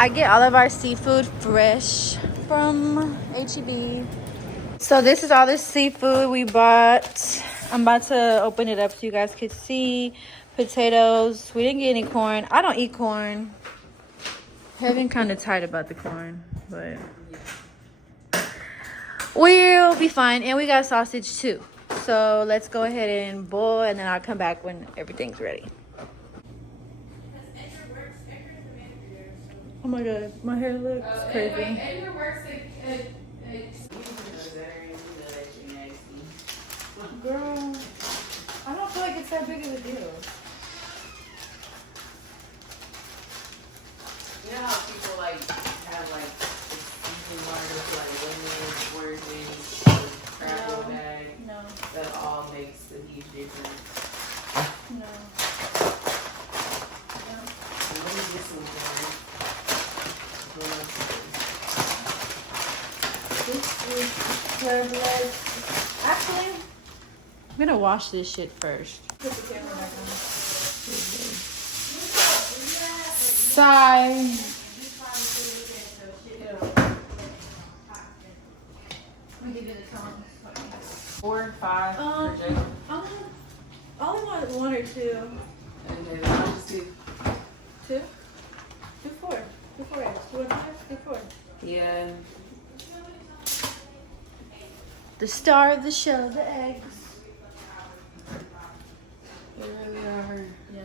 I get all of our seafood fresh from HEB. So this is all the seafood we bought. I'm about to open it up so you guys could see. Potatoes. We didn't get any corn. I don't eat corn. Heaven kind of tight about the corn, but we'll be fine. And we got sausage too. So let's go ahead and boil, and then I'll come back when everything's ready. Oh my god, my hair looks crazy. Andrew works at Girl, I don't feel like it's that big of a deal. You know how people like have like season markers like lemons, oranges, crab bag? No. That all makes a huge difference. No. Let me get some corn. This is crab legs. Actually, I'm gonna wash this shit first. Put the camera back on. Sigh. Let me give you the tongs. 4, 5 for Jake. I only want 1 or 2. Okay, I'll just do 2? Do 4. Do 4 eggs. 2 and 5? Do 4. yeah. The star of the show, the eggs. They really are. Yeah.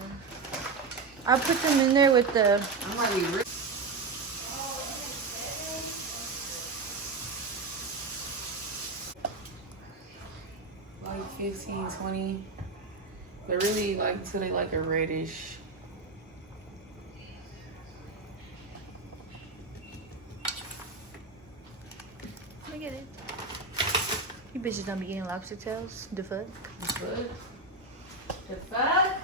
I'll put them in there with the... I might be rich. Like 15, 20. They're really like till they like a reddish. Look at it. You bitches don't be eating lobster tails. The fuck? Good. The fuck?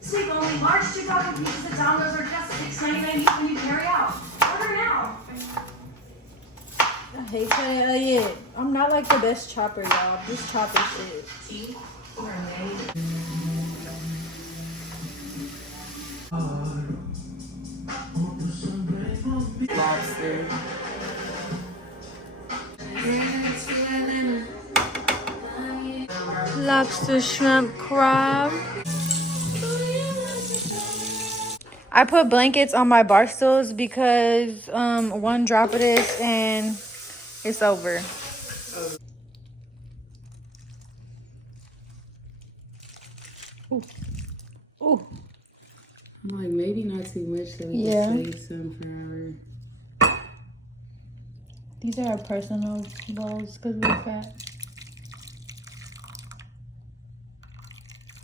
Sleep only large 2,000 pieces of downloads are just $6.99 when you carry out. Order now. I hate saying it. I'm not like the best chopper, y'all. This chopper shit. Lobster. Lobster, shrimp, crab. I put blankets on my bar stools because 1 drop of this and it's over. Ooh. Ooh. I'm like, maybe not too much so we can save some for our... These are our personal bowls because we're fat.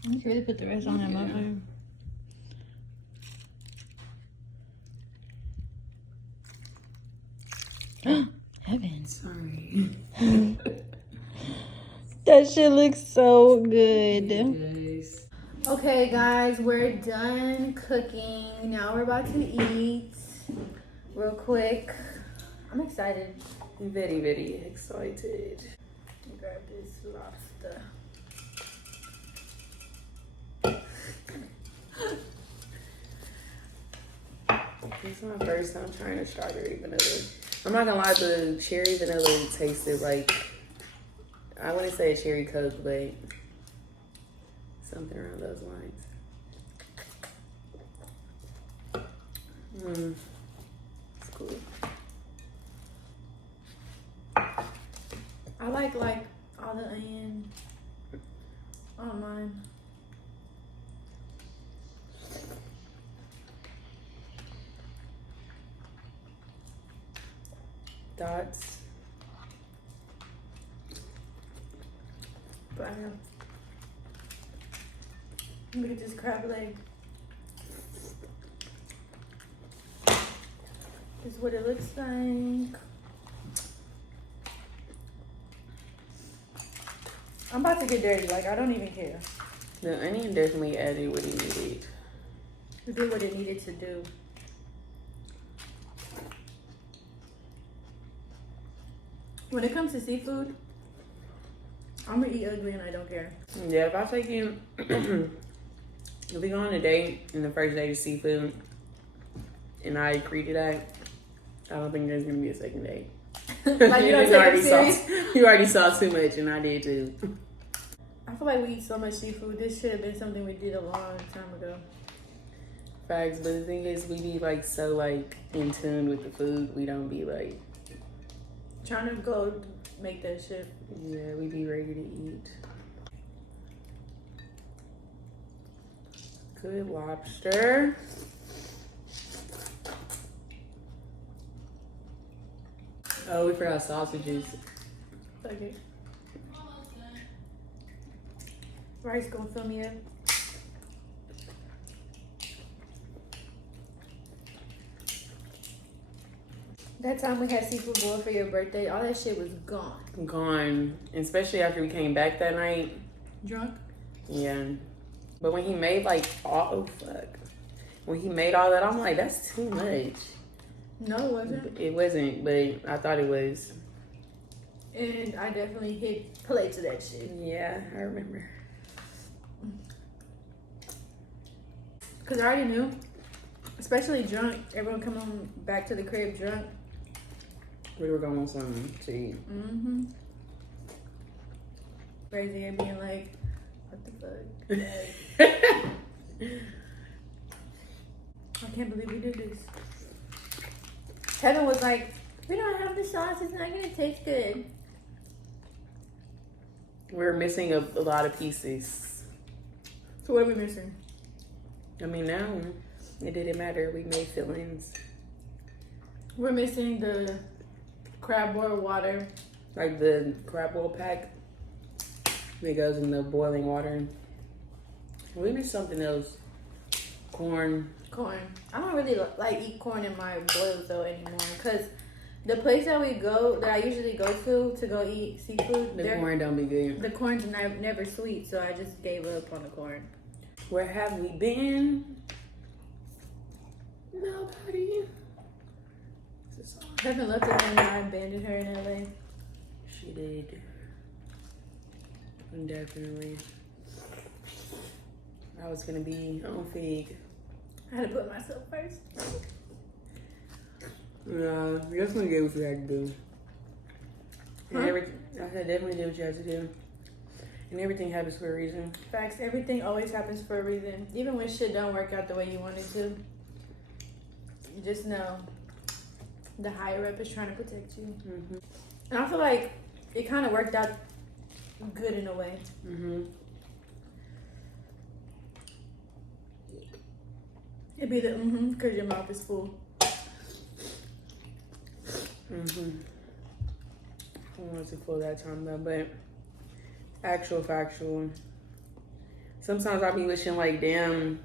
You can really put the rest on that motherfucker. Heaven. Sorry. That shit looks so good. Yes. Okay, guys, we're done cooking. Now we're about to eat real quick. I'm excited. Very, very excited. Grab this lobster. This is my first time trying a strawberry vanilla. I'm not gonna lie, the cherry vanilla tasted like, I wouldn't say a cherry Coke, but something around those lines. It's cool. I like all the onion. I don't mind. Dots. Bam. Look at this crab leg. This is what it looks like. I'm about to get dirty. Like, I don't even care. The onion definitely added what it needed. It did what it needed to do. When it comes to seafood, I'm gonna eat ugly and I don't care. Yeah, if I take you, if we go on a date and the first date is seafood, and I agree to that, I don't think there's gonna be a second date. Like you don't take it serious. You already saw too much, and I did too. I feel like we eat so much seafood. This should have been something we did a long time ago. Facts, but the thing is, we be like so like in tune with the food. We don't be like Trying to go make that shit. yeah, we be ready to eat. Good lobster. Oh, we forgot sausages. Fuck it. Rice gonna fill me up. That time we had seafood boil for your birthday, all that shit was gone. Gone, especially after we came back that night. Drunk? Yeah, but when he made like when he made all that, I'm like, that's too much. No, it wasn't. It wasn't, but I thought it was. And I definitely hit play to that shit. Yeah, I remember. Cause I already knew, especially drunk. Everyone coming back to the crib drunk. We were going on something to eat. Mm-hmm. Crazy and being like, what the fuck? I can't believe we did this. Heaven was like, we don't have the sauce. It's not gonna taste good. We're missing a lot of pieces. So what are we missing? I mean, now it didn't matter. We made fillings. We're missing the crab boil water. Like the crab boil pack. It goes in the boiling water. We missed something else. Corn. Corn. I don't really like eat corn in my boils though anymore. Cause the place that we go, that I usually go to go eat seafood, The corn don't be good. the corn's never sweet, so I just gave up on the corn. Where have we been? Nobody. Heaven left her and I abandoned her in LA. She did. Definitely. I was gonna be on Fig. I had to put myself first. You definitely did what you had to do. Huh? And I said definitely did what you had to do. And everything happens for a reason. Facts. Everything always happens for a reason. Even when shit don't work out the way you want it to. You just know the higher up is trying to protect you. Mm-hmm. And I feel like it kind of worked out good in a way. Mm-hmm. It'd be the because your mouth is full. Mm-hmm. I wasn't full that time though, but factual. Sometimes I'll be wishing like, damn,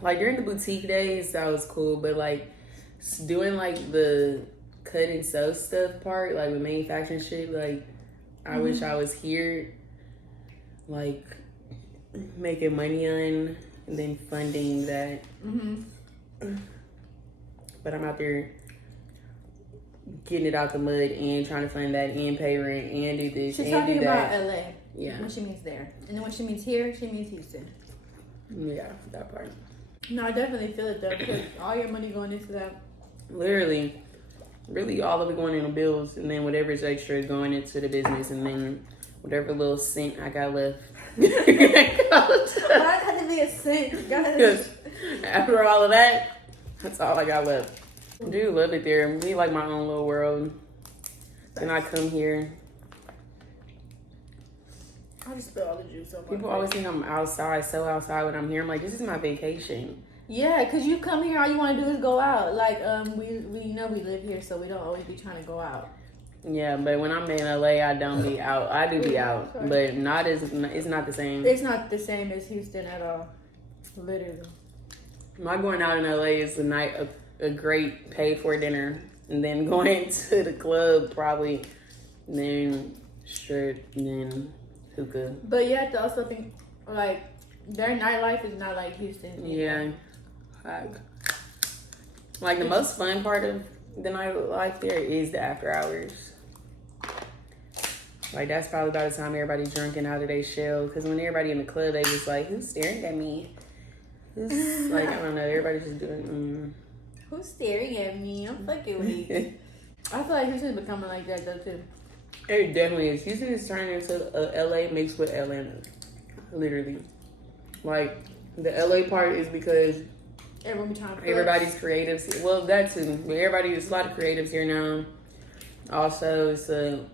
like during the boutique days that was cool, but like doing like the cut and sew stuff part, like with manufacturing shit, like I wish I was here, like making money on and then funding that. But I'm out there getting it out the mud and trying to fund that and pay rent and do this She's and talking do about that. LA. Yeah. When she means there. And then when she means here, she means Houston. Yeah, that part. No, I definitely feel it though, because all your money going into that. Literally, really all of it going into bills, and then whatever's extra is going into the business, and then whatever little cent I got left. Why does it have to be a cent? Because after all of that, that's all I got left. I do love it there. We like my own little world. Then I come here. I just spill all the juice on my People face. always think I'm outside, so outside when I'm here. I'm like, this is my vacation. Yeah, because you come here, all you want to do is go out. Like, we know we live here, so we don't always be trying to go out. Yeah, but when I'm in LA, I don't be out. I do be out, Sorry. but not as it's not the same. It's not the same as Houston at all. Literally. My going out in LA is a great paid for dinner, and then going to the club probably, and then strip, and then hookah. But you have to also think, like, their nightlife is not like Houston. Yeah, like the most fun part of the nightlife there is the after hours. Like, that's probably by the time everybody drunk and out of their shell. Because when everybody in the club, they just like, who's staring at me? Who's, like, I don't know. Everybody just doing, Who's staring at me? I'm fucking weak. I feel like Houston's becoming like that, though, too. It definitely is. Houston is turning into LA mixed with Atlanta. Literally. Like, the LA part is because everybody's creatives. Well, that too. But there's a lot of creatives here now. Also, it's a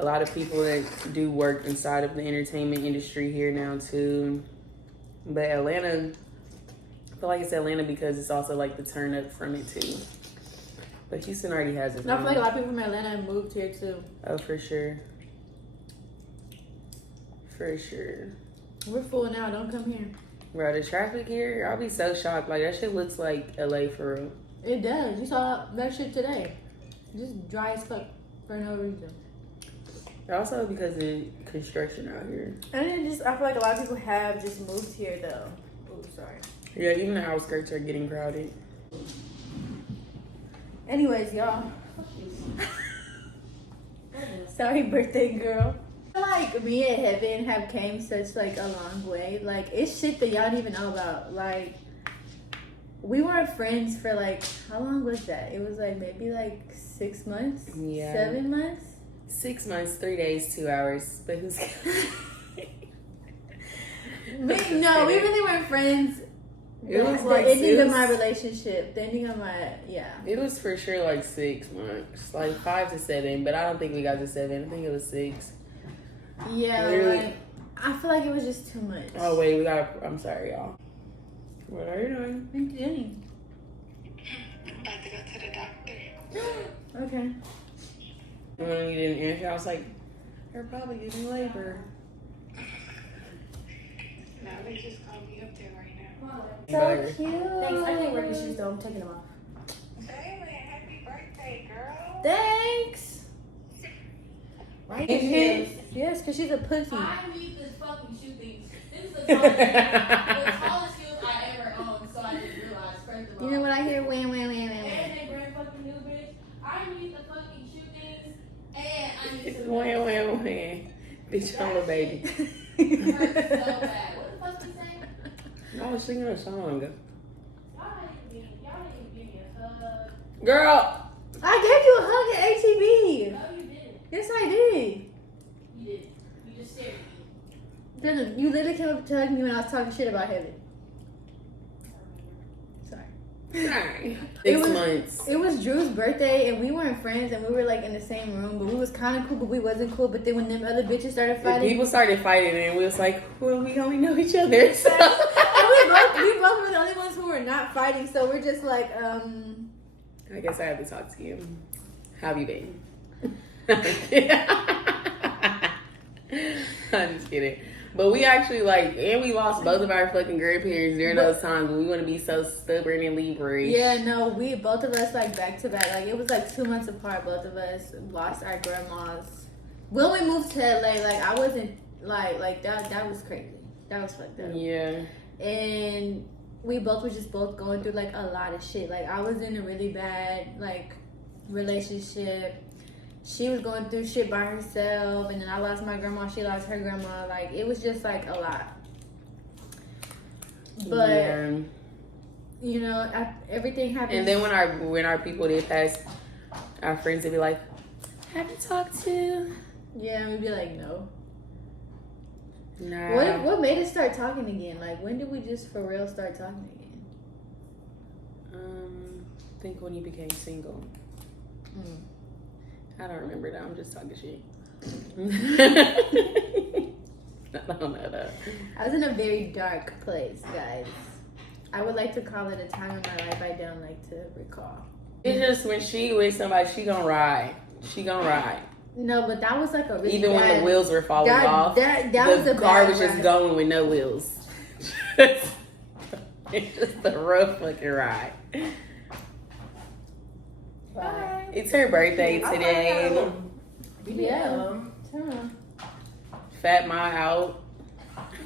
lot of people that do work inside of the entertainment industry here now, too. But Atlanta, I feel like it's Atlanta because it's also like the turn up from it, too. But Houston already has it. I feel like a lot of people from Atlanta have moved here, too. Oh, for sure. For sure. We're full now. Don't come here. Bro, the traffic here, I'll be so shocked. Like, that shit looks like LA for real. It does. You saw that shit today. Just dry as fuck for no reason. Also because of construction out here. And then just, I feel like a lot of people have just moved here, though. Oh, sorry. Yeah, even the outskirts are getting crowded. Anyways, y'all. Sorry, birthday girl. I feel like me and Heaven have came such like a long way. Like, it's shit that y'all don't even know about. Like, we weren't friends for like, how long was that? It was like maybe like 6 months? Yeah. 7 months? 6 months, 3 days, 2 hours. But who's We really weren't friends. It was The like ending of my relationship. The ending of my, yeah. It was for sure like 6 months. Like 5 to 7. But I don't think we got to 7. I think it was 6. Yeah, Literally. like, I feel like it was just too much. Oh, wait, I'm sorry, y'all. What are you doing? What are you doing? I'm about to go to the doctor. Okay. When you didn't answer, I was like, they're probably giving labor. No, they just called me up there right now. So cute. Thanks. I can't wear your shoes though. I'm taking them off. Jalen, happy birthday, girl. Thanks. Right? Yes. Yes, because she's a pussy. I need this fucking shoe thing. This is the tallest heels I ever owned, so I didn't realize, first of all. You know what I hear? Wham, wham, wham, wham, And wham. they brand fucking new, bitch. I need the fucking shoe things, and I need to Wham, wham, wham. Bitch, I'm a baby. It hurts so bad. What the fuck you saying? I was singing a song. Y'all didn't give me a hug. Girl! I gave you a hug at HEB. No, you didn't. Yes, I did. You didn't. You just stared at me. Then you literally came up to hug me when I was talking shit about Heaven. Sorry. Sorry. It 6 was- months. It was Drew's birthday and we weren't friends and we were like in the same room, but we was kind of cool, but we wasn't cool. But then when them other bitches started fighting, People started fighting and we was like, well, we only know each other. So. and we both were the only ones who were not fighting. So we're just like, I guess I have to talk to you. How have you been? I'm just kidding. But we actually and we lost both of our fucking grandparents during those times. But we want to be so stubborn and Libra. yeah, no, we both of us like back to back. Like it was like 2 months apart. Both of us lost our grandmas. When we moved to LA, like I wasn't like that. That was crazy. That was fucked up. Yeah. And we both were just both going through like a lot of shit. Like I was in a really bad like relationship. She was going through shit by herself, and then I lost my grandma. She lost her grandma. Like it was just like a lot. But yeah. you know, everything happened. And then when our people did pass, our friends would be like, "Have you talked to?" yeah, we'd be like, no. Nah. What made us start talking again? Like when did we just for real start talking again? I think when you became single. I don't remember that. I'm just talking shit. I don't know that. I was in a very dark place, guys. I would like to call it a time in my life I don't like to recall. It's just when she with somebody, she gonna ride. She gonna ride. No, but that was like a really Even when bad, the wheels were falling off, That was the a car bad was just ride. going with no wheels. It's just a rough fucking ride. Bye. It's her birthday today. Yeah. Fat Ma out.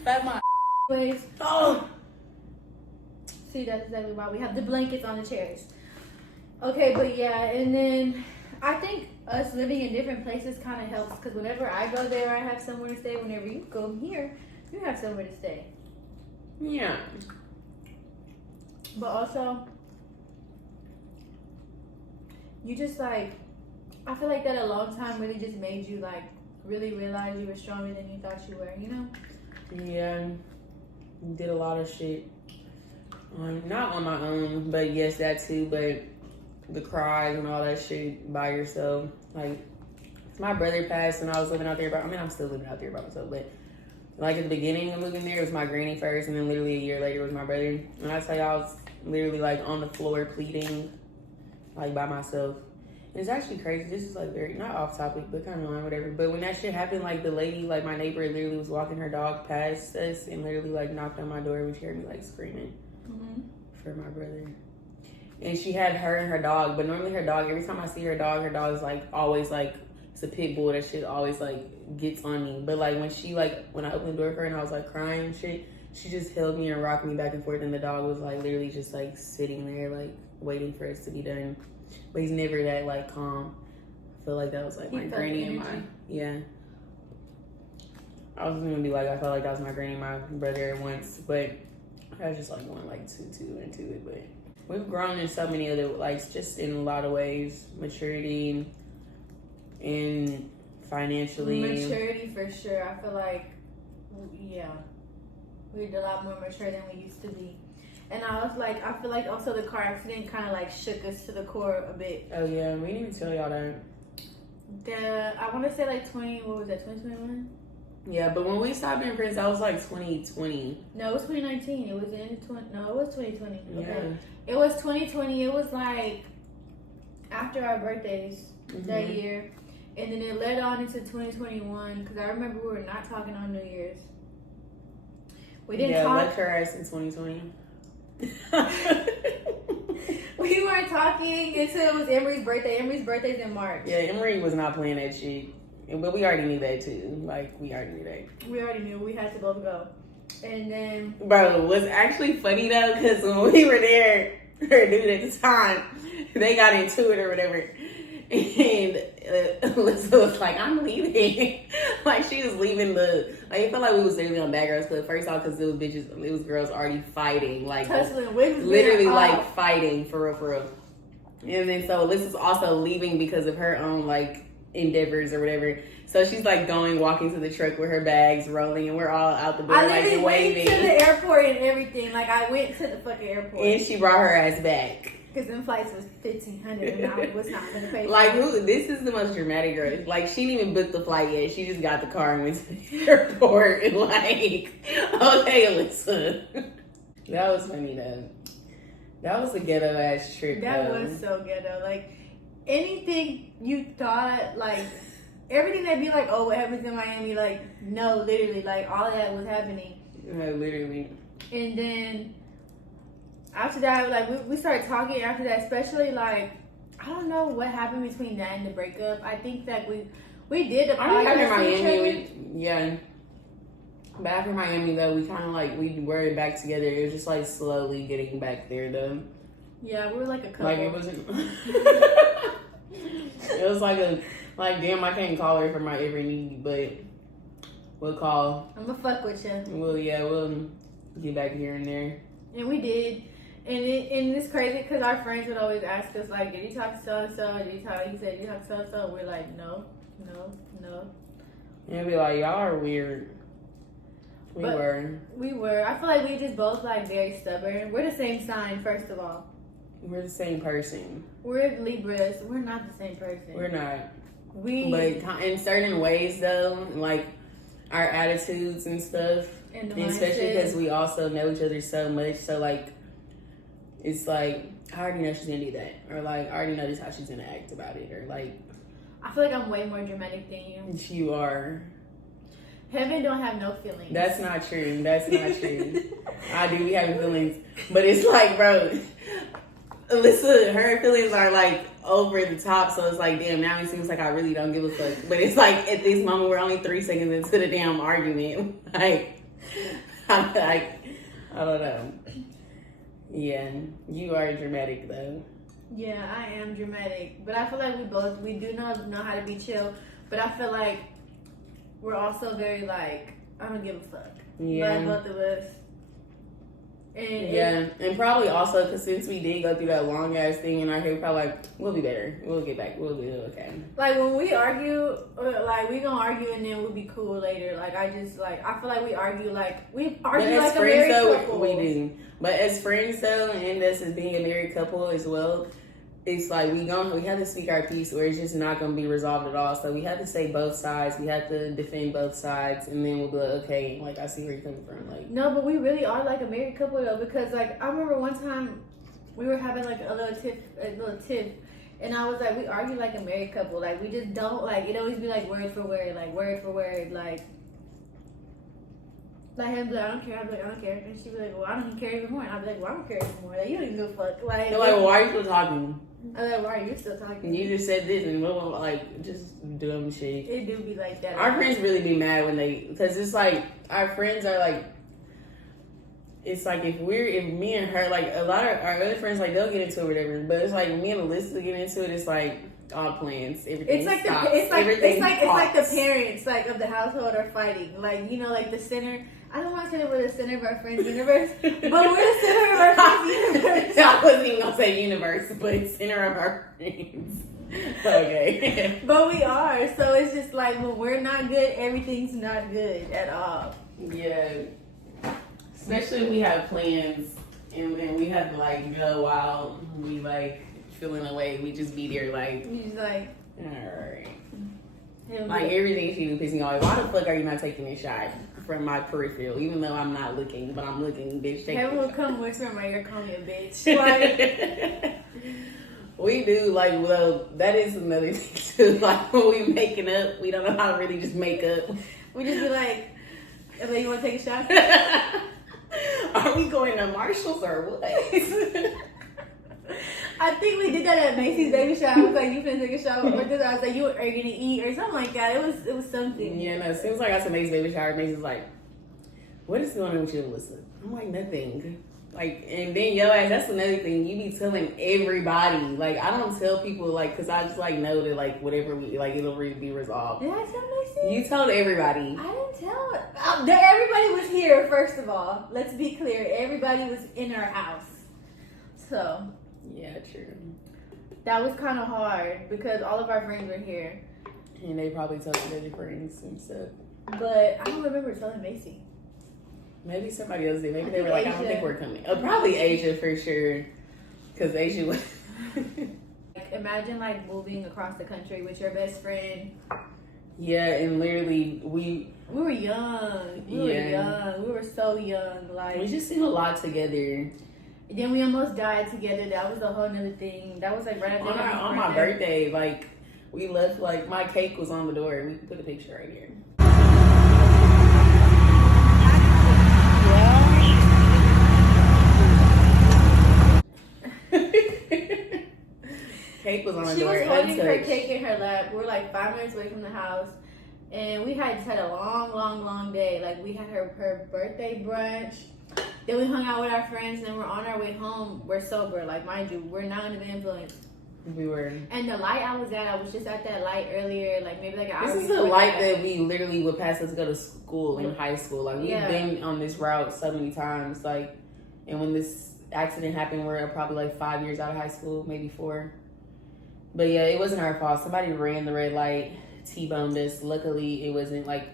Fat my ways. Oh. See, that's exactly why we have the blankets on the chairs. Okay, but yeah, and then I think us living in different places kind of helps because whenever I go there, I have somewhere to stay. Whenever you go here, you have somewhere to stay. Yeah. But also, you just like, I feel like that a long time really just made you like really realize you were stronger than you thought you were, you know? Yeah. Did a lot of shit. Not on my own, but yes, that too. But the cries and all that shit by yourself. Like, my brother passed and I was living out there. I'm still living out there by myself, but like at the beginning of moving there, it was my granny first, and then literally a year later was my brother. And I tell you, I was literally like on the floor pleading, like by myself. And it's actually crazy. This is like very, not off topic, but kind of on whatever. But when that shit happened, like the lady, like my neighbor literally was walking her dog past us and literally like knocked on my door when she heard me like screaming for my brother. And she had her and her dog, but normally her dog, every time I see her dog is like always like, it's a pit bull, that shit always like gets on me. But like when she like, when I opened the door for her and I was like crying and shit, she just held me and rocked me back and forth, and the dog was like literally just like sitting there like waiting for us to be done. But he's never that like calm. I feel like that was like my granny and my, yeah. I was gonna be like, I felt like that was my granny and my brother at once, but I was just like going like too into it. But we've grown in so many other, like just in a lot of ways, maturity and financially. Maturity for sure. I feel like, yeah, we're a lot more mature than we used to be. And I was like, I feel like also the car accident kind of like shook us to the core a bit. Oh yeah, we didn't even tell y'all that. I want to say like 2021? Yeah, but when we stopped being friends, that was like 2020. No, it was 2019. It was in 20. No, it was 2020. Okay. Yeah. It was 2020. It was like after our birthdays that year, and then it led on into 2021 because I remember we were not talking on New Year's. We didn't talk. Left her ass in 2020. We weren't talking until it was Emery's birthday. Emery's birthday's in March. Yeah, Emery was not playing that shit. But we already knew that too. Like, we already knew that. We already knew we had to both go. And then... Bro, what's actually funny though, because when we were there, her dude at the time, they got into it or whatever. And Alyssa was like, I'm leaving. Like, she was leaving the... Like, it felt like we was literally on Bad Girls Club. First off, because it was girls already fighting. Like, literally, like, fighting, for real. And then, so Alyssa's also leaving because of her own, like, endeavors or whatever. So she's, like, walking to the truck with her bags rolling, and we're all out the door, like, waving. Went to the airport and everything. Like, I went to the fucking airport. And she brought her ass back. Because them flights was $1,500 and I was not going to pay for like, it. this is the most dramatic girl. Like, she didn't even book the flight yet. She just got the car and went to the airport. And like, okay, Alyssa. That was funny, though. That was a ghetto-ass trip, That was so ghetto. Like, anything you thought, like, everything that'd be like, oh, what happens in Miami? Like, no, literally, like, all that was happening. No, literally. And then... After that, like, we started talking after that, especially, like, I don't know what happened between that and the breakup. I think that we did the podcast with each other. Yeah. But after Miami, though, we kind of, like, we were back together. It was just, like, slowly getting back there, though. Yeah, we were like a couple. Like, it wasn't... It was like, damn, I can't call her for my every need, but we'll call. I'm gonna fuck with you. We'll get back here and there. And we did. And it's crazy because our friends would always ask us, like, did you talk to so-and-so? He said, did you talk to so-and-so? We're like, no. And it'd be like, y'all are weird. We were. I feel like we just both, like, very stubborn. We're the same sign, first of all. We're the same person. We're Libras. We're not the same person. We're not. But in certain ways, though, like, our attitudes and stuff, and especially because we also know each other so much, so, like, it's like, I already know she's gonna do that. Or, like, I already know this how she's gonna act about it. Or, like... I feel like I'm way more dramatic than you. You are. Heaven don't have no feelings. That's not true. I do be having feelings. But it's like, bro... Alyssa, her feelings are, like, over the top. So, it's like, damn, now it seems like I really don't give a fuck. But it's like, at this moment, we're only 3 seconds into the damn argument. Like, I'm like, I don't know. Yeah, you are dramatic though. Yeah, I am dramatic, but I feel like we do know how to be chill, but I feel like we're also very like, I don't give a fuck. Yeah. Like both of us. And Yeah, and probably also because since we did go through that long ass thing in our head, we're probably like, we'll be better. We'll get back. We'll be okay. Like when we argue, like we gonna argue and then we'll be cool later. Like I feel like we argue like As a friends married though, couple. we do. But as friends though, and us as being a married couple as well, it's like we have to speak our piece, or it's just not gonna be resolved at all. So we have to say both sides. We have to defend both sides, and then we'll be like, okay, like I see where you're coming from. Like No, but we really are like a married couple though, because like I remember one time we were having like a little tiff, and I was like, we argue like a married couple. Like we just don't like it. Always be like word for word, like him be like, I don't care. I'd be like, I don't care, and she'd be like, well, I don't even care even more. And I'd be like, well, I don't care even more. Like you don't even give a fuck. Like they're like, well, why are you still talking? I'm like, why are you still talking? You just said this and blah, blah, blah, like just dumb shit. It do be like that. Our friends really be mad when because it's like our friends are like, it's like if me and her, like a lot of our other friends, like they'll get into it or whatever, but it's like me and Alyssa get into it, it's like all plans, everything. It's like stops, it's like the pops. parents like of the household are fighting. Like you know, like the center. I don't want to say that we're the center of our friends' universe, but we're the center of our friends' universe. I wasn't even gonna say universe, but center of our friends. Okay. But we are, so it's just like when we're not good, everything's not good at all. Yeah. Especially if we have plans and we have to like go out, we like feeling away, we just be there like, He's like, alright. he'll Like be- everything she do piss me off. Why the fuck are you not taking this shot from my peripheral? Even though I'm not looking, but I'm looking, bitch. Take Heaven this will shot. come whisper in my ear, call me a bitch. Like, We do like, well, that is another thing too. Like when we making up, we don't know how to really just make up. we just be like, "Hey, you want to take a shot?" Are we going to Marshall's or what? I think we did that at Macy's baby shower. I was like, "You finna take a shot?" Or this, I was like, "You are you gonna eat?" or something like that. It was something. Yeah, no, as soon as I got to Macy's baby shower, Macy's like, what is going on with you, Alyssa? I'm like, nothing. Like, and then yo ass, that's another thing. You be telling everybody. Like, I don't tell people, like, because I just, like, know that, like, whatever we, like, it'll really be resolved. Did I tell Macy's? You told everybody. I didn't tell her. Everybody was here, first of all. Let's be clear. Everybody was in our house. So, Yeah, true. that was kind of hard because all of our friends were here. And they probably told their other friends and stuff. But I don't remember telling Macy. Maybe somebody else did. Maybe they I were like, I think don't think Asia. we're coming. Probably Asia for sure. Because Asia was... Like, imagine, like, moving across the country with your best friend. Yeah, and literally, we We were young. We were young. We were so young. Like, just seen a lot together. then we almost died together. That was a whole nother thing. That was, like, right after On my birthday, like, we left, like, my cake was on the door. We can put a picture right here. Cake was on the She door. was holding her untouched. cake in her lap. We were like 5 minutes away from the house. And we had just had a long day. Like we had her birthday brunch. Then we hung out with our friends and we're on our way home. We're sober. Like mind you, we're not under the influence. We were. And the light I was was just at that light earlier, like maybe like an hour This is the before light that we literally would pass us to go to school in Yeah. high school. Like we've Yeah. been on this route so many times. Like, and when this accident happened, we're probably like 5 years out of high school, maybe 4. But yeah, it wasn't our fault. Somebody ran the red light, T-boned us. Luckily, it wasn't like.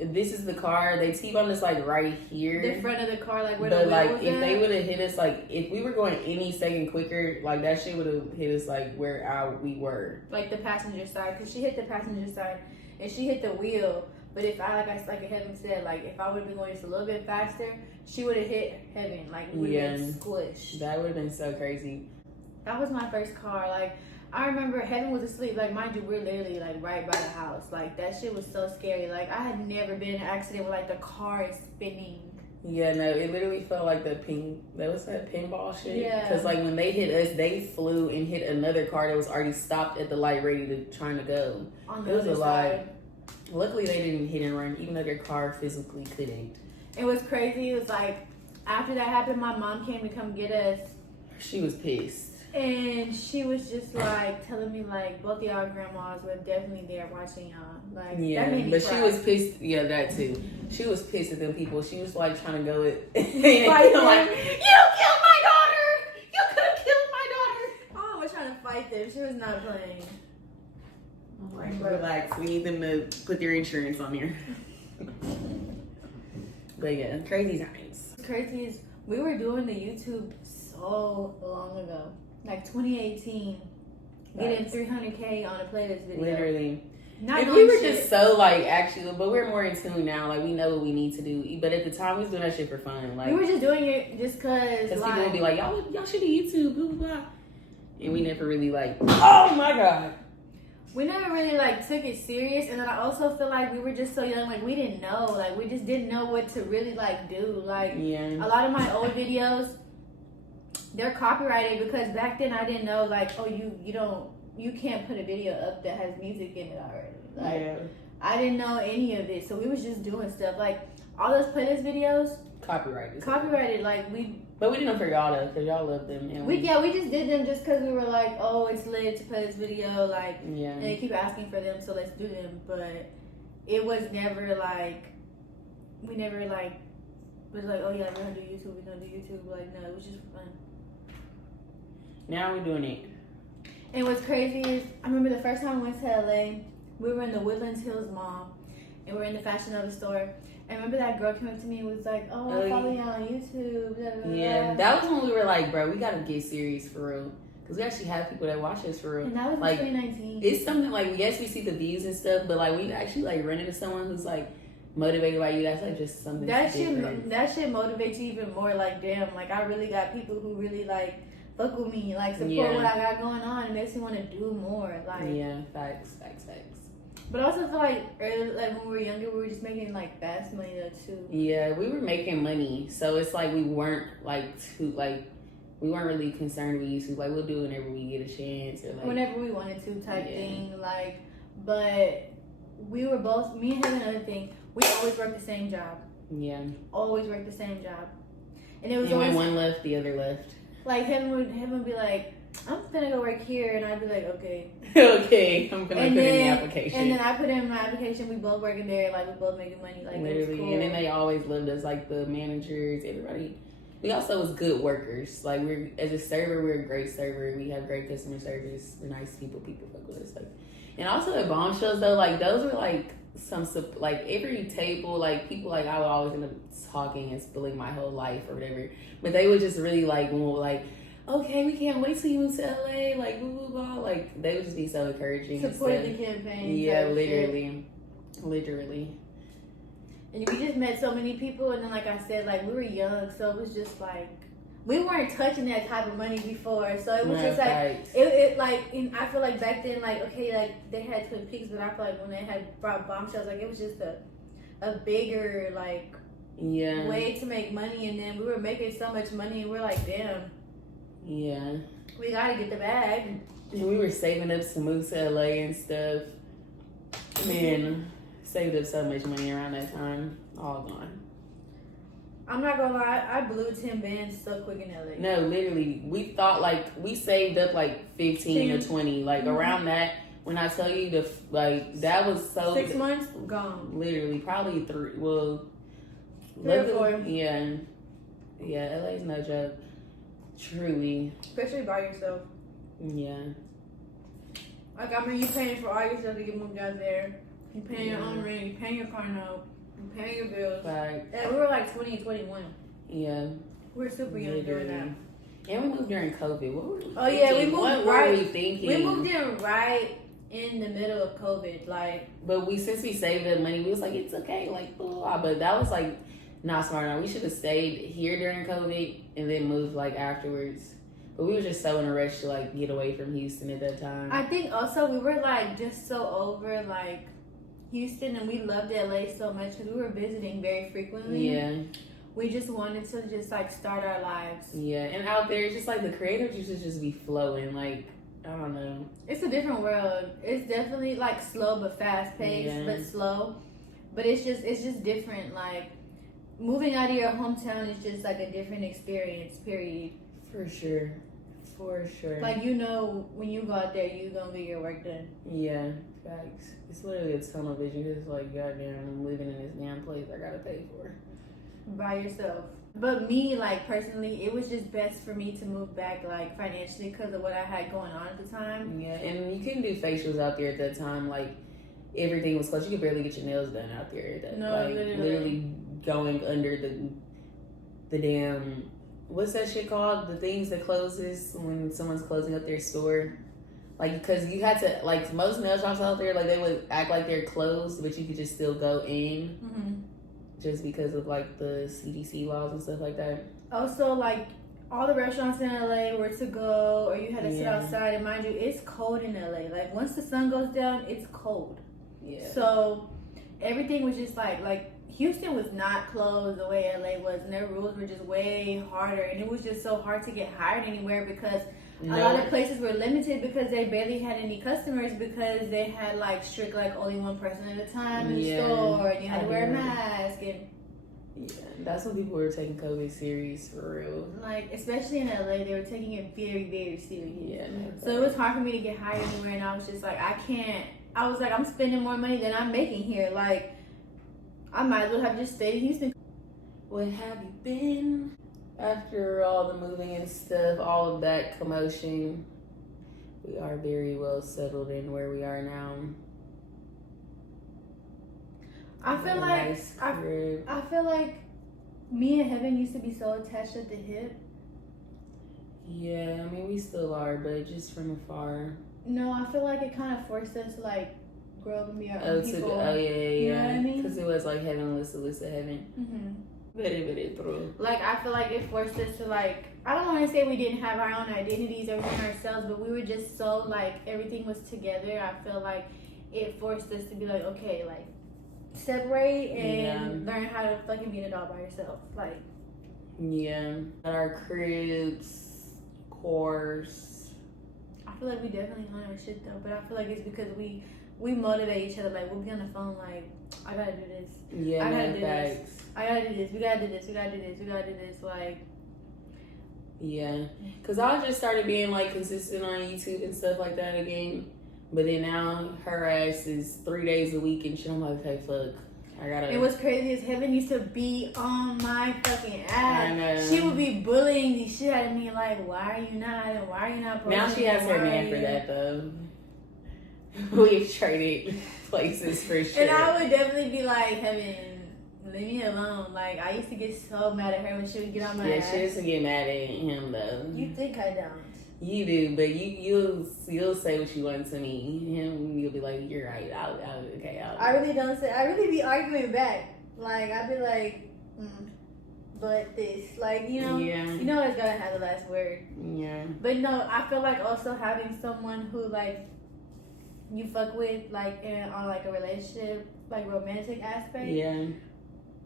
This is the car. They T-boned us like right here. the front of the car, like where the But wheel like, was if at. they would have hit us, like if we were going any second quicker, like that shit would have hit us like where we were. Like the passenger side, because she hit the passenger side and she hit the wheel. But if I like Heaven said, like if I would have been going just a little bit faster, she would have hit Heaven, like we would have been squished. That would have been so crazy. That was my first car. Like I remember Heaven was asleep. Like mind you, we're literally like right by the house. Like that shit was so scary. Like I had never been in an accident where like the car is spinning. Yeah, no, it literally felt like that was that pinball shit. Yeah. Because like when they hit us, they flew and hit another car that was already stopped at the light, ready to trying to go. On It was other a lot. side. Luckily, they didn't hit and run, even though their car physically couldn't. It was crazy. It was like after that happened, my mom came to come get us. She was pissed. And she was just like telling me like both of y'all grandmas were definitely there watching y'all. Like that made me but cry. she was pissed. Yeah, that too. She was pissed at them people. She was like trying to go at Fight like, them. you killed my daughter. You could have killed my daughter. Oh, we're trying to fight them. She was not playing. Like, relax. We need them to put their insurance on here. But yeah, crazy times. What's crazy is we were doing the YouTube so long ago, like 2018, getting 300K on a playlist video. Literally. Not if doing we were shit. just so like actually, but we're more in tune now. Like we know what we need to do. But at the time, we was doing that shit for fun. Like We were just doing it just cause people like, would be like, y'all should do YouTube, blah blah blah. And we never really like. Oh my god. we never really like took it serious, and then I also feel like we were just so young, like we didn't know, like we just didn't know what to really like do. Like Yeah. a lot of my old videos, they're copyrighted because back then I didn't know like, oh, you can't put a video up that has music in it already. Like Yeah. I didn't know any of it, so we was just doing stuff like all those playlist videos Copyrighted. copyrighted. Like we But we did them for y'all though, because y'all love them. And we just did them just because we were like, oh, it's lit to play this video, like, Yeah. and they keep asking for them, so let's do them. But it was never like, we never like was like, oh yeah, we're gonna do YouTube, Like no, it was just fun. Now we're doing it. And what's crazy is, I remember the first time we went to LA, we were in the Woodlands Hills Mall, and we were in the Fashion Nova store. I remember that girl came up to me and was like, oh, I follow you on YouTube. Blah, blah, blah. Yeah, that was when we were like, bro, we gotta get serious for real. Because we actually have people that watch us for real. And that was like, in 2019. It's something like, yes, we see the views and stuff, but like, we actually like run into someone who's like motivated by you. That's like just something That different. shit motivates you even more. Like, damn, like I really got people who really like fuck with me, like support what I got going on. It makes me want to do more. Like, yeah, facts. But I also feel like early, like when we were younger, we were just making like fast money though too. Yeah, we were making money, so it's like we weren't like we weren't really concerned with YouTube. Like we'll do it whenever we get a chance or like Whenever we wanted to type thing. Like, but we were both, me and him, another thing, we always worked the same job. Yeah. Always worked the same job. And it was And always when one left, the other left. like him would be like, I'm finna go work here, and I'd be like, okay. Okay, I'm gonna put in the application. And then I put in my application. We both working there, like we both making money, like Literally, it was cool. and then they always loved us, like the managers, everybody. We also was good workers. Like we're as a server, we're a great server. We have great customer service. We're nice people. People fuck with us. Like, and also at Bombshells though, like those were like like every table, like people like I would always end up talking and spilling my whole life or whatever. But they would just really like more like, okay, we can't wait till you move to LA, like blah blah blah. Like they would just be so encouraging. Supported the campaign. Yeah, type literally. shit. Literally. And we just met so many people, and then like I said, like we were young, so it was just like we weren't touching that type of money before, so it was just like it like. And I feel like back then, like okay, like they had Twin Peaks, but I feel like when they had brought Bombshells, like it was just a bigger like way to make money, and then we were making so much money, and we're like, damn, we gotta get the bag. And we were saving up to move to LA and stuff. Man, saved up so much money around that time. All gone. I'm not gonna lie, I blew 10 bands so quick in LA. No, literally, we thought like we saved up like 15 or 20, like around that. When I tell you that was so 6 months gone. Literally, probably 3. Well, 3 or 4. Yeah, LA's no joke. Truly. Especially by yourself. Yeah. Like I mean, you paying for all your stuff to get moved out there. You paying your own rent. You paying your car note. You paying your bills. Right. And we were like 20 and 21. Yeah. We were super young doing that. And we moved during COVID. What were we Oh yeah, we moved what right. were we thinking? We moved in right in the middle of COVID, like. But since we saved that money, we was like, it's okay, like blah, blah, blah. But that was like not smart enough. We should have stayed here during COVID and then moved like afterwards. But we were just so in a rush to like get away from Houston at that time. I think also we were like just so over like Houston, and we loved LA so much because we were visiting very frequently. Yeah. We just wanted to just like start our lives. Yeah, and out there, it's just like the creative juices just be flowing. Like, I don't know. It's a different world. It's definitely like slow but fast paced, but slow. But it's just different. Like moving out of your hometown is just like a different experience. Period. For sure. For sure. Like, you know, when you go out there, you gonna get your work done. Yeah, facts. It's literally a tunnel vision. It's like, goddamn, I'm living in this damn place I gotta pay for. By yourself. But me, like, personally, it was just best for me to move back, like, financially because of what I had going on at the time. Yeah, and you couldn't do facials out there at that time. Like, everything was closed. You could barely get your nails done out there. No, like, literally going under the damn, what's that shit called? The things that closes when someone's closing up their store. Like, because you had to, like, most nail shops out there, like, they would act like they're closed, but you could just still go in. Mm-hmm. Just because of, like, the CDC laws and stuff like that. Also, like, all the restaurants in LA were to go, or you had to sit outside. And mind you, it's cold in LA. Like, once the sun goes down, it's cold. Yeah. So, everything was just like, Houston was not closed the way LA was. And their rules were just way harder. And it was just so hard to get hired anywhere because a lot of places were limited because they barely had any customers because they had, like, strict, like, only one person at a time in the store. And you had to wear a mask. And yeah, that's when people were taking COVID serious, for real. like, especially in LA, they were taking it very, very serious. Yeah. So it was hard for me to get hired anywhere, and I was just like, I can't. I was like, I'm spending more money than I'm making here. Like, I might as well have just stayed in Houston. What have you been? After all the moving and stuff, all of that commotion, we are very well settled in where we are now. I feel like me and Heaven used to be so attached at the hip. Yeah, I mean, we still are, but just from afar. No, I feel like it kind of forced us to, like, grow up and be our own people. Yeah. You know what I mean? Because it was like Heaven, Alyssa, Heaven. Mm-hmm. Very true. Like, I feel like it forced us to, like, I don't want to say we didn't have our own identities, everything ourselves, but we were just so, like, everything was together. I feel like it forced us to be like, okay, like, separate and learn how to fucking be an adult by yourself. Like, yeah. At our cribs, course. I feel like we definitely learn our shit though, but I feel like it's because we motivate each other. Like, we'll be on the phone like, I gotta do this. Yeah, I gotta do facts. this. I gotta do this. We gotta do this. We gotta do this. We gotta do this. Like, yeah, because I just started being like consistent on YouTube and stuff like that again. But then now her ass is 3 days a week and shit. I'm like, hey, fuck. I gotta. It was crazy as Heaven used to be on my fucking ass. I know. She would be bullying the shit out of me, like, why are you not posting? Now she has her man for that, though. We've traded places for sure. And I would definitely be like, Heaven, leave me alone. Like, I used to get so mad at her when she would get on my ass. Yeah, she used to get mad at him, though. You think I don't? You do, but you'll say what you want to me. Him, you'll be like, you're right. Okay. I really don't say. I really be arguing back. Like, I'd be like, but this, like, you know, you know, it's gotta have the last word. Yeah. But no, I feel like also having someone who, like, you fuck with, like, on like a relationship, like, romantic aspect. Yeah.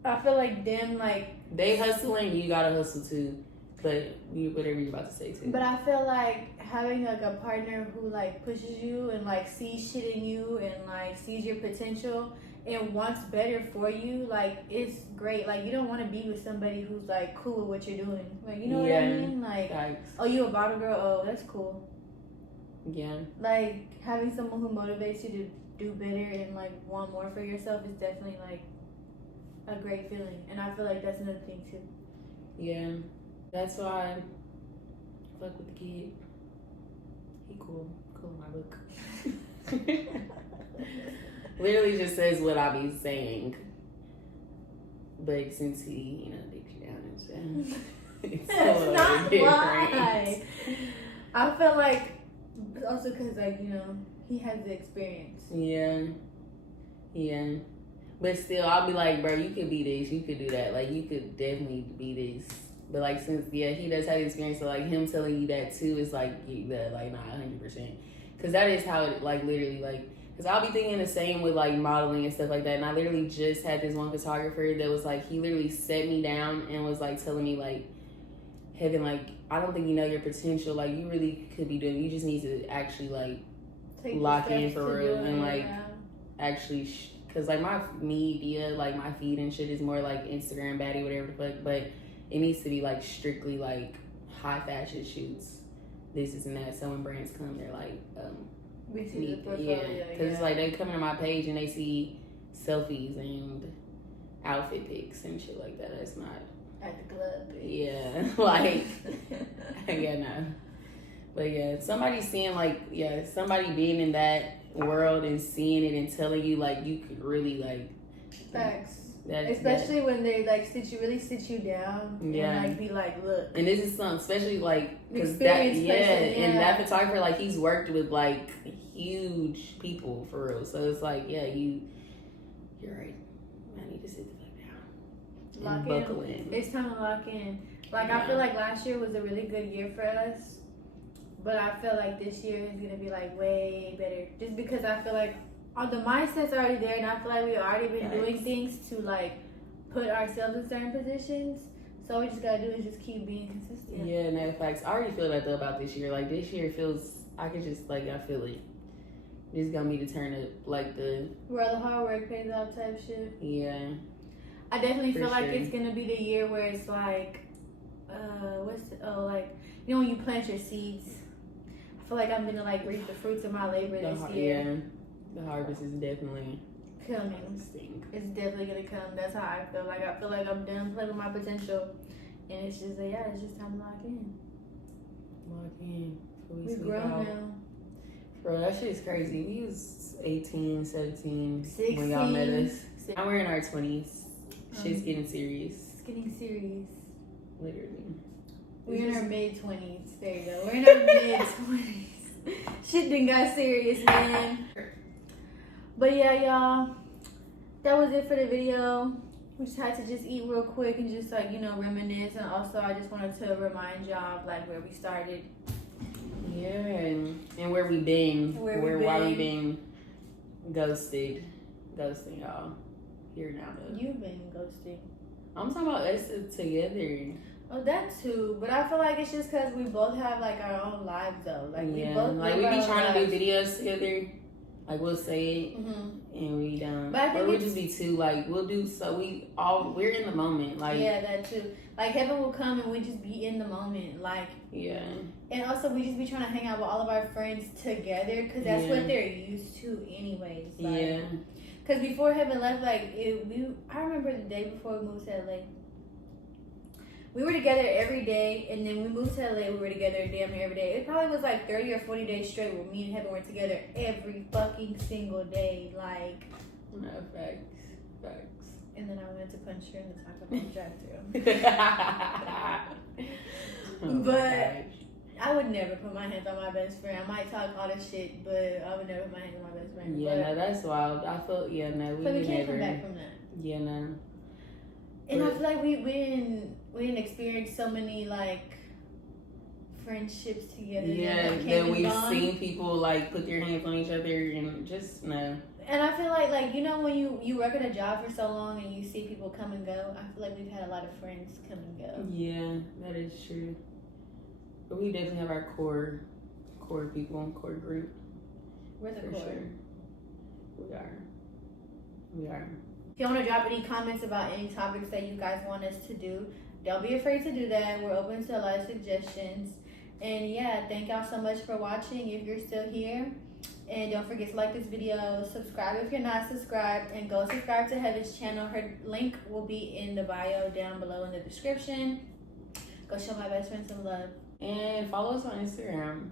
I feel like them, like, they hustling, you gotta hustle too. But whatever you're about to say too. But I feel like having like a partner who like pushes you and like sees shit in you and like sees your potential and wants better for you, like, it's great. Like, you don't want to be with somebody who's like cool with what you're doing. Like, you know what I mean? Like, oh, you a bottle girl? Oh, that's cool. Yeah. Like, having someone who motivates you to do better and like want more for yourself is definitely like a great feeling. And I feel like that's another thing too. Yeah. That's why I fuck with the kid. He cool in my book. Literally just says what I be saying. But since he, digs you down and stuff, it's That's not different. why. I feel like also because like, he has the experience. Yeah. But still, I'll be like, bro, you could be this, you could do that. Like, you could definitely be this. But, like, since, he does have the experience, so, like, him telling you that, too, is, like, not 100%. Because that is how it, like, literally, like, because I'll be thinking the same with, like, modeling and stuff like that. And I literally just had this one photographer that was, like, he literally set me down and was, like, telling me, like, Heaven, like, I don't think you know your potential. Like, you really could be doing, you just need to actually, like, lock in for real. And, like, actually, because, like, my media, like, my feed and shit is more, like, Instagram baddie, whatever the fuck, but it needs to be, like, strictly, like, high fashion shoots. this and that. So when brands come, they're like, We see the portfolio. yeah, because it's like they come to my page and they see selfies and outfit pics and shit like that. It's not At the club. yeah, like yeah, no. But yeah, somebody seeing like somebody being in that world and seeing it and telling you like you could really like Facts. that, Especially when they like sit you down Yeah. and like be like, look. and this is something especially like because that Experienced person, and yeah. that photographer like he's worked with like huge people for real. So it's like you're right. I need to sit the fuck down Lock and in. buckle in. It's time to lock in. Like Yeah. I feel like last year was a really good year for us, but I feel like this year is gonna be like way better. Just because I feel like the mindset's already there, and I feel like we already been doing things to like put ourselves in certain positions. So all we just gotta do is just keep being consistent. Yeah, no facts. I already feel that though about this year. Like this year feels I can just like I feel it. It's gonna be to turn up like the Where all the hard work pays off type shit. yeah. I definitely For feel like sure. it's gonna be the year where it's like, like you know when you plant your seeds. I feel like I'm gonna like reap the fruits of my labor this year. Yeah, the harvest is definitely Coming. stink. It's definitely gonna come. That's how I feel. Like I feel like I'm done playing with my potential, and it's just it's just time to lock in. Lock in. We grown now. Bro, that shit is crazy. We was 18, 17 16. when y'all met us. Now we're in our 20s. Shit's getting serious. It's getting serious. Literally. We're in our mid-20s. There you go. We're in our mid-20s. Shit done got serious, man. But yeah, y'all. That was it for the video. We just had to just eat real quick and just like, reminisce. And also I just wanted to remind y'all of like where we started. Yeah, and where we been. Why we been ghosted. Ghosting y'all. Here now though. You've been ghosting. I'm talking about us together. Oh, that too. But I feel like it's just because we both have like our own lives though. Like we both like we be trying to do videos together. Like we'll say it and we don't. But I think or we'll just be too like we'll do so we're in the moment. Like yeah, that too. Like Heaven will come and we just be in the moment. Like and also we just be trying to hang out with all of our friends together because that's what they're used to anyways. Like, because before Heaven left, like I remember the day before we moved to LA. We were together every day, and then we moved to LA. We were together damn near every day. It probably was like 30 or 40 days straight where me and Heaven were together every fucking single day. Like, no, facts. And then I wanted to punch her in the Taco Bell drive-thru. But I would never put my hands on my best friend. I might talk all this shit, but I would never put my hands on my best friend. Yeah, no, that's wild. I feel we so we would can't never. come back from that. Yeah, no. And I feel like we didn't experience so many like friendships together. Yeah, that then we've gone. seen people like put their hands on each other and just no. And I feel like when you work at a job for so long and you see people come and go, I feel like we've had a lot of friends come and go. Yeah, that is true. But we definitely have our core people, core group. We're the For core. sure. We are. If you want to drop any comments about any topics that you guys want us to do, don't be afraid to do that. We're open to a lot of suggestions. And yeah, thank y'all so much for watching if you're still here. And don't forget to like this video, subscribe if you're not subscribed, and go subscribe to Heaven's channel. Her link will be in the bio down below in the description. Go show my best friend some love. And follow us on Instagram.